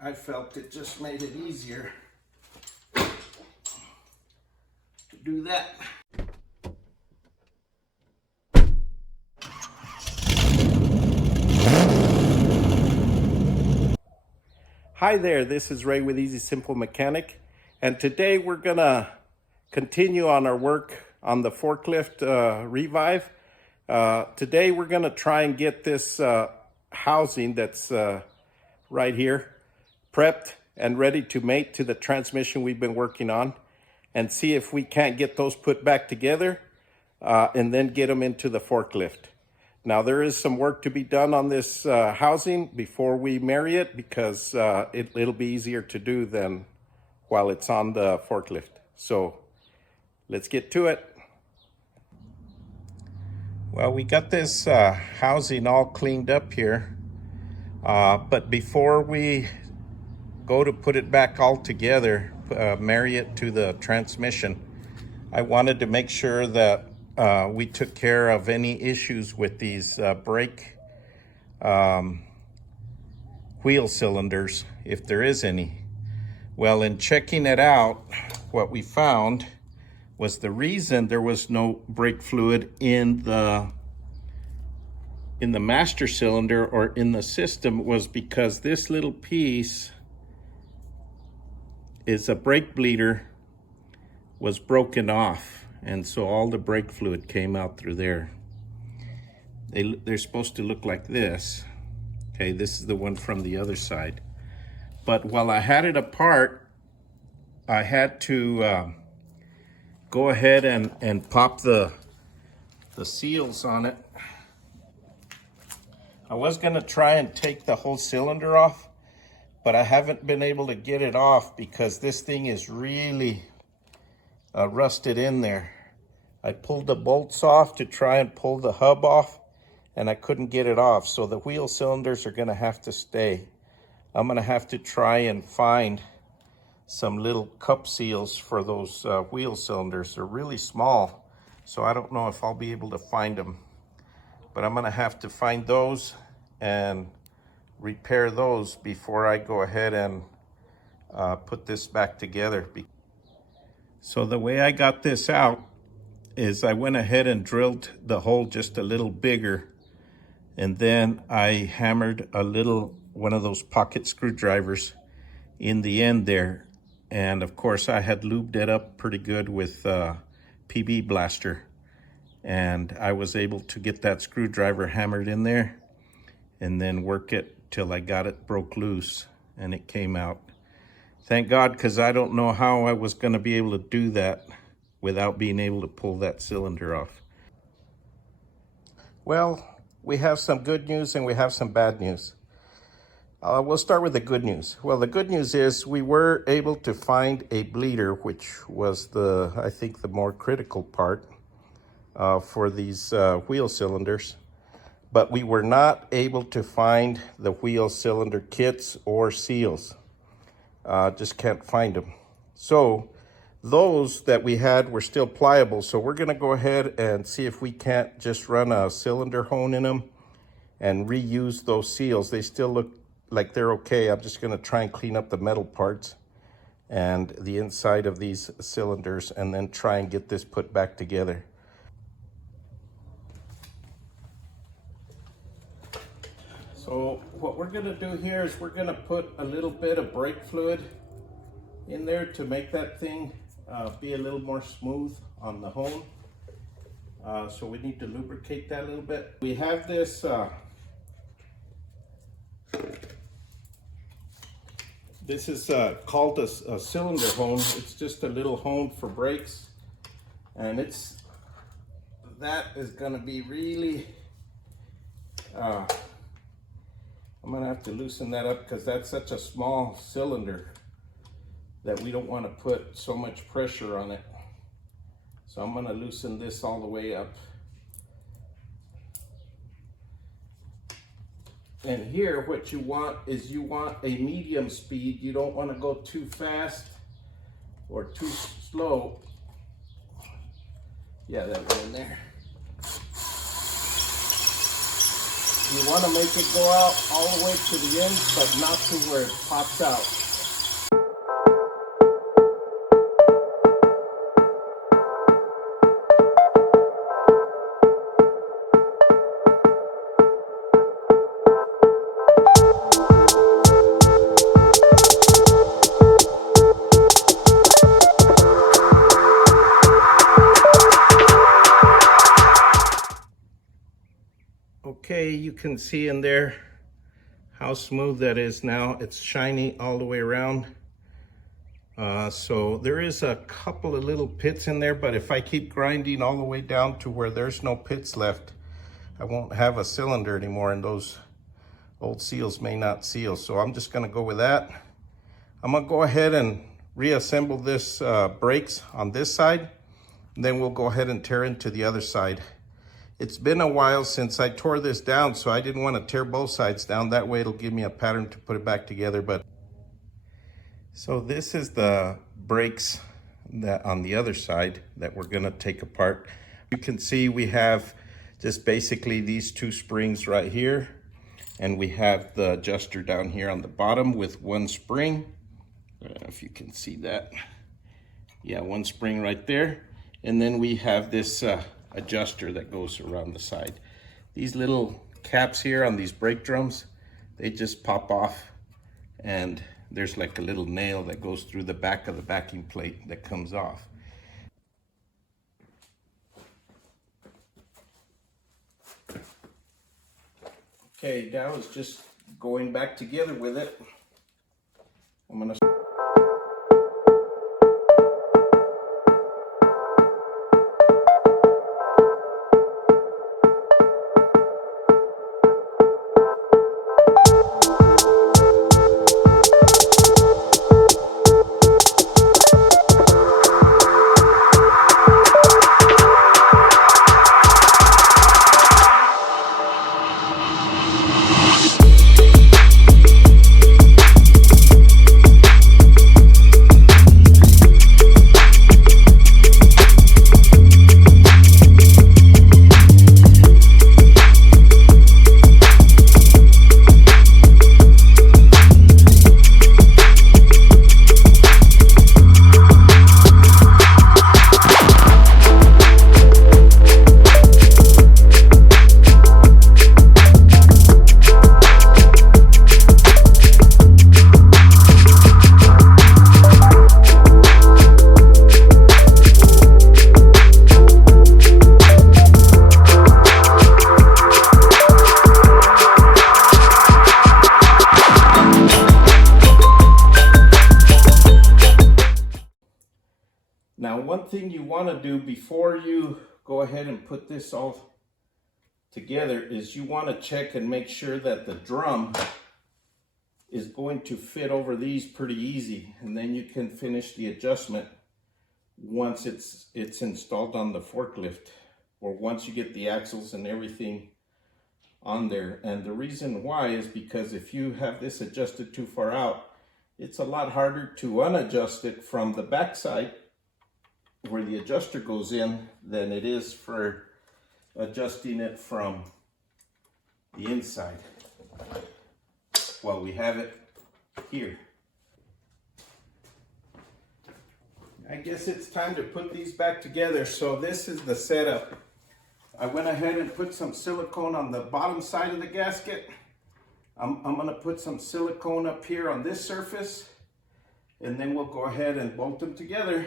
I felt it just made it easier to do that. Hi there, this is Ray with Easy Simple Mechanic, and today we're gonna continue on our work on the forklift revive. Today we're gonna try and get this housing that's right here prepped and ready to mate to the transmission we've been working on, and see if we can't get those put back together and then get them into the forklift. Now there is some work to be done on this housing before we marry it, because it'll be easier to do than while it's on the forklift. So let's get to it. Well, we got this housing all cleaned up here, but before we go to put it back all together, marry it to the transmission, I wanted to make sure that we took care of any issues with these brake wheel cylinders, if there is any. Well, in checking it out, what we found was the reason there was no brake fluid in the master cylinder or in the system was because this little piece is a brake bleeder was broken off. And so all the brake fluid came out through there. They're supposed to look like this. Okay, this is the one from the other side. But while I had it apart, I had to go ahead and pop the seals on it. I was gonna try and take the whole cylinder off, but I haven't been able to get it off because this thing is really rusted in there. I pulled the bolts off to try and pull the hub off, and I couldn't get it off. So the wheel cylinders are gonna have to stay. I'm gonna have to try and find some little cup seals for those wheel cylinders. They're really small, so I don't know if I'll be able to find them. But I'm gonna have to find those and repair those before I go ahead and put this back together. So the way I got this out is I went ahead and drilled the hole just a little bigger, and then I hammered one of those pocket screwdrivers in the end there. And of course I had lubed it up pretty good with PB Blaster, and I was able to get that screwdriver hammered in there and then work it till I got it broke loose and it came out. Thank God, because I don't know how I was going to be able to do that without being able to pull that cylinder off. Well, we have some good news and we have some bad news. We'll start with the good news. Well, the good news is we were able to find a bleeder, which was I think the more critical part for these wheel cylinders. But we were not able to find the wheel cylinder kits or seals. Just can't find them. So those that we had were still pliable. So we're gonna go ahead and see if we can't just run a cylinder hone in them and reuse those seals. They still look like they're okay. I'm just gonna try and clean up the metal parts and the inside of these cylinders and then try and get this put back together. So what we're gonna do here is we're gonna put a little bit of brake fluid in there to make that thing be a little more smooth on the hone. So we need to lubricate that a little bit. We have this, this is called a cylinder hone. It's just a little hone for brakes, and that is gonna be really, I'm gonna have to loosen that up because that's such a small cylinder that we don't want to put so much pressure on it. So I'm gonna loosen this all the way up. And here, what you want is you want a medium speed. You don't want to go too fast or too slow. Yeah, that went in there. You want to make it go out all the way to the end, but not to where it pops out. Okay, you can see in there how smooth that is now. It's shiny all the way around. So there is a couple of little pits in there, but if I keep grinding all the way down to where there's no pits left, I won't have a cylinder anymore, and those old seals may not seal. So I'm just gonna go with that. I'm gonna go ahead and reassemble this brakes on this side, and then we'll go ahead and tear into the other side. It's been a while since I tore this down, so I didn't want to tear both sides down. That way it'll give me a pattern to put it back together. But so this is the brakes that on the other side that we're gonna take apart. You can see we have just basically these two springs right here, and we have the adjuster down here on the bottom with one spring. I don't know if you can see that. Yeah, one spring right there. And then we have this adjuster that goes around the side. These little caps here on these brake drums, they just pop off, and there's like a little nail that goes through the back of the backing plate that comes off. Okay, now it's just going back together with it. I'm gonna one thing you want to do before you go ahead and put this all together is you want to check and make sure that the drum is going to fit over these pretty easy, and then you can finish the adjustment once it's installed on the forklift, or once you get the axles and everything on there. And the reason why is because if you have this adjusted too far out, it's a lot harder to unadjust it from the back side where the adjuster goes in than it is for adjusting it from the inside. Well, we have it here. I guess it's time to put these back together. So this is the setup. I went ahead and put some silicone on the bottom side of the gasket. I'm gonna put some silicone up here on this surface, and then we'll go ahead and bolt them together.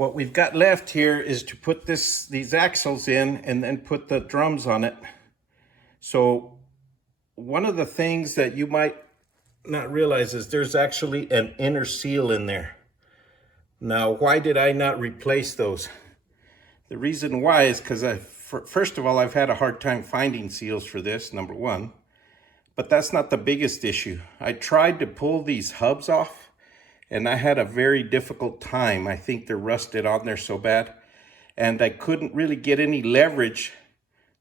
What we've got left here is to put these axles in and then put the drums on it. So one of the things that you might not realize is there's actually an inner seal in there. Now, why did I not replace those? The reason why is because first of all, I've had a hard time finding seals for this, number one. But that's not the biggest issue. I tried to pull these hubs off, and I had a very difficult time. I think they're rusted on there so bad. And I couldn't really get any leverage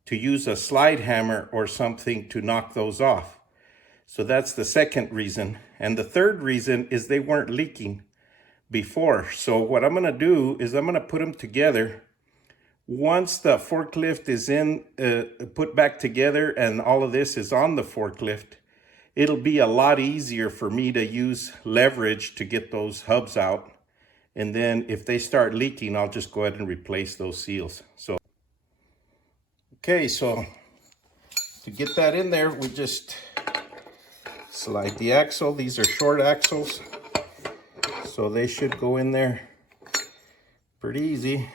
to use a slide hammer or something to knock those off. So that's the second reason. And the third reason is they weren't leaking before. So what I'm gonna do is I'm gonna put them together. Once the forklift is put back together and all of this is on the forklift, it'll be a lot easier for me to use leverage to get those hubs out. And then if they start leaking, I'll just go ahead and replace those seals. Okay, so to get that in there, we just slide the axle. These are short axles, so they should go in there pretty easy.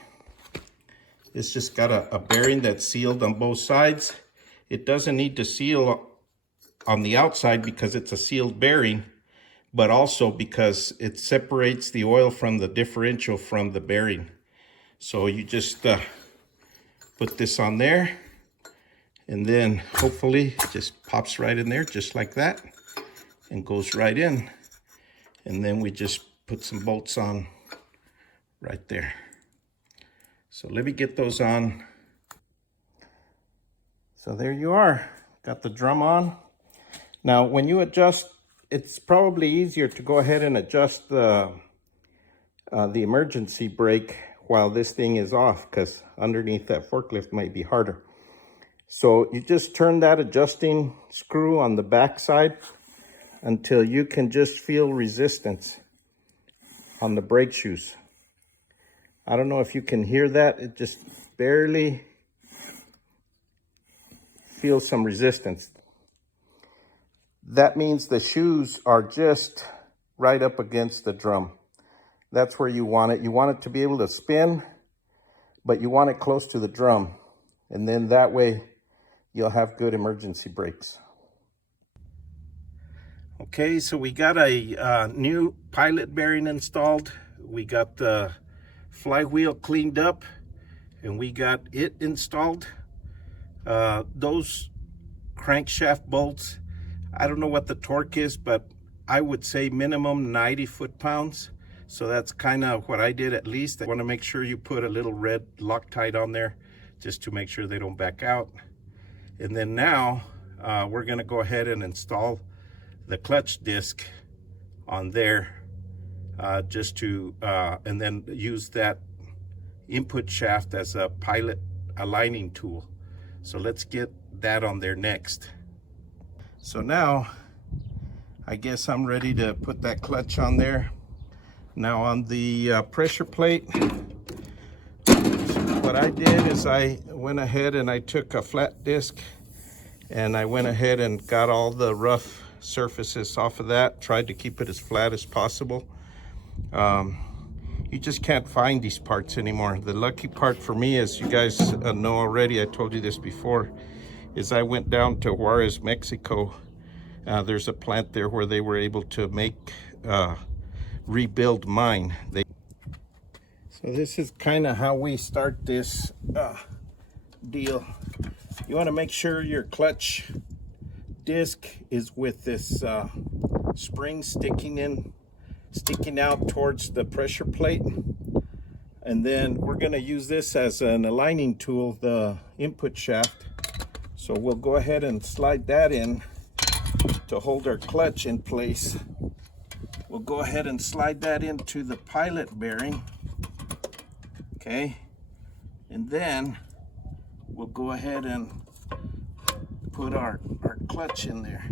It's just got a bearing that's sealed on both sides. It doesn't need to seal on the outside because it's a sealed bearing, but also because it separates the oil from the differential from the bearing. So you just put this on there, and then hopefully it just pops right in there just like that and goes right in. And then we just put some bolts on right there. So let me get those on. So there you are, got the drum on. Now, when you adjust, it's probably easier to go ahead and adjust the emergency brake while this thing is off, because underneath that forklift might be harder. So you just turn that adjusting screw on the back side until you can just feel resistance on the brake shoes. I don't know if you can hear that. It just barely feels some resistance. That means the shoes are just right up against the drum. That's where you want it. You want it to be able to spin, but you want it close to the drum. And then that way you'll have good emergency brakes. Okay, so we got a new pilot bearing installed. We got the flywheel cleaned up, and we got it installed. Those crankshaft bolts, I don't know what the torque is, but I would say minimum 90 foot-pounds. So that's kind of what I did at least. I want to make sure you put a little red Loctite on there just to make sure they don't back out. And then now we're going to go ahead and install the clutch disc on there just to, and then use that input shaft as a pilot aligning tool. So let's get that on there next. So now, I guess I'm ready to put that clutch on there. Now on the pressure plate, what I did is I went ahead and I took a flat disc and I went ahead and got all the rough surfaces off of that, tried to keep it as flat as possible. You just can't find these parts anymore. The lucky part for me, as you guys know already, I told you this before, is I went down to Juarez, Mexico. There's a plant there where they were able to make rebuild mine. So this is kind of how we start this deal. You want to make sure your clutch disc is with this spring sticking out towards the pressure plate. And then we're going to use this as an aligning tool, the input shaft. So we'll go ahead and slide that in to hold our clutch in place. We'll go ahead and slide that into the pilot bearing. Okay. And then we'll go ahead and put our clutch in there.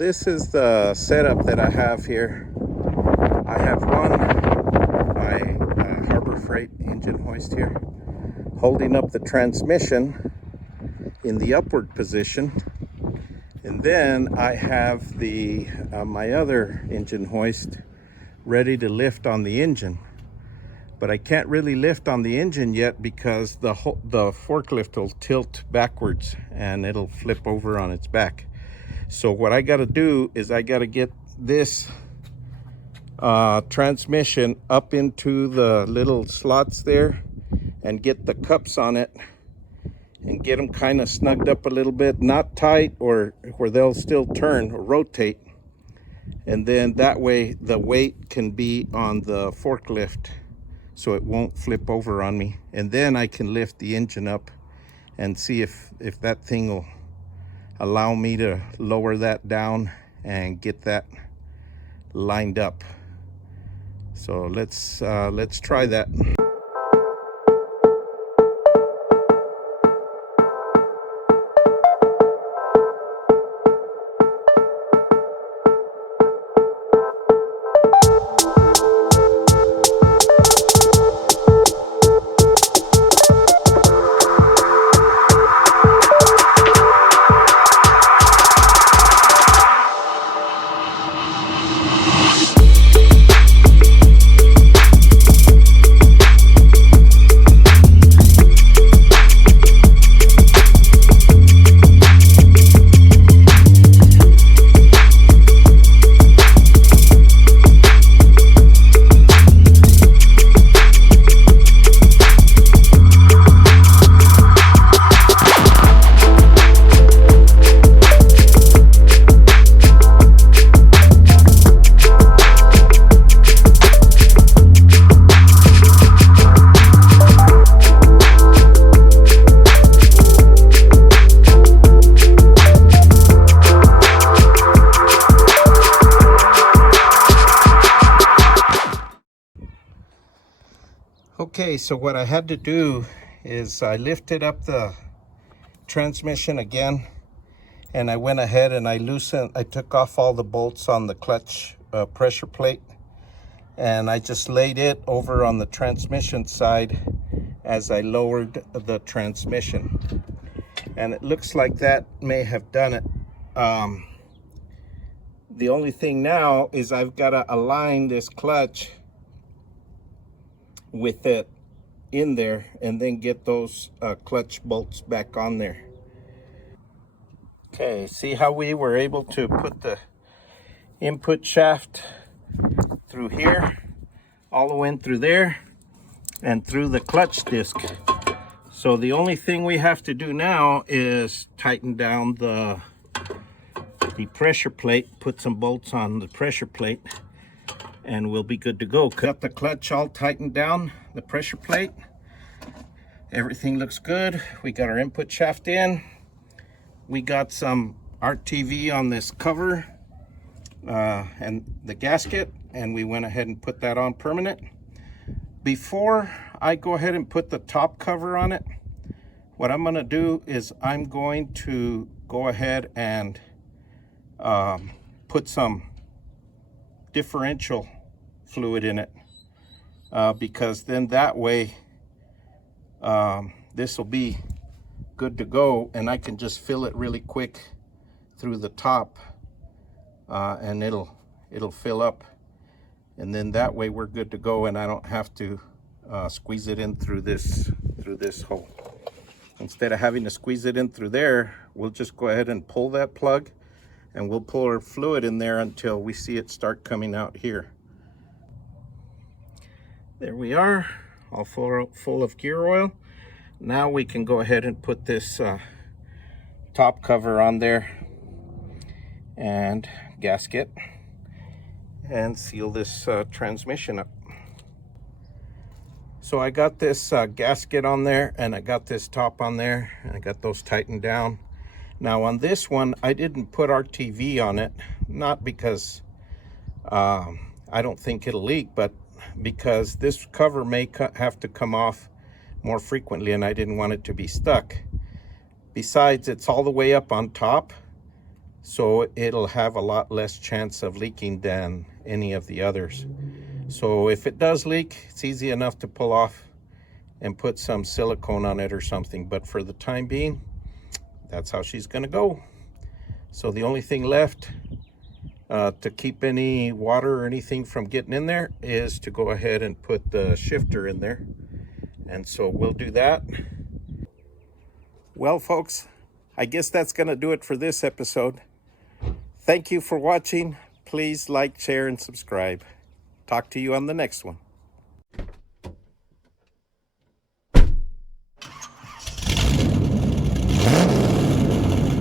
this is the setup that I have here. I have my Harbor Freight engine hoist here, holding up the transmission in the upward position. And then I have the my other engine hoist ready to lift on the engine. But I can't really lift on the engine yet because the forklift will tilt backwards and it'll flip over on its back. So what I got to do is I got to get this transmission up into the little slots there and get the cups on it and get them kind of snugged up a little bit, not tight or where they'll still turn or rotate. And then that way the weight can be on the forklift so it won't flip over on me. And then I can lift the engine up and see if that thing will allow me to lower that down and get that lined up. So let's try that. Okay, so what I had to do is I lifted up the transmission again, and I went ahead and I took off all the bolts on the clutch pressure plate, and I just laid it over on the transmission side as I lowered the transmission. And it looks like that may have done it. The only thing now is I've got to align this clutch with it in there and then get those clutch bolts back on there. Okay, see how we were able to put the input shaft through here, all the way in through there, and through the clutch disc. So the only thing we have to do now is tighten down the pressure plate, put some bolts on the pressure plate, and we'll be good to go. Got the clutch all tightened down, the pressure plate. Everything looks good. We got our input shaft in. We got some RTV on this cover and the gasket, and we went ahead and put that on permanent. Before I go ahead and put the top cover on it, what I'm gonna do is I'm going to go ahead and put some differential fluid in it, because then that way this will be good to go, and I can just fill it really quick through the top, and it'll fill up, and then that way we're good to go, and I don't have to squeeze it in through this hole. Instead of having to squeeze it in through there, we'll just go ahead and pull that plug, and we'll pull our fluid in there until we see it start coming out here. There we are, all full of gear oil. Now we can go ahead and put this top cover on there and gasket and seal this transmission up. So I got this gasket on there, and I got this top on there, and I got those tightened down. Now on this one, I didn't put RTV on it, not because I don't think it'll leak, but because this cover may have to come off more frequently, and I didn't want it to be stuck. Besides, it's all the way up on top, so it'll have a lot less chance of leaking than any of the others. So if it does leak, it's easy enough to pull off and put some silicone on it or something. But for the time being, that's how she's gonna go. So the only thing left to keep any water or anything from getting in there is to go ahead and put the shifter in there. And so we'll do that. Well, folks, I guess that's gonna do it for this episode. Thank you for watching. Please like, share, and subscribe. Talk to you on the next one.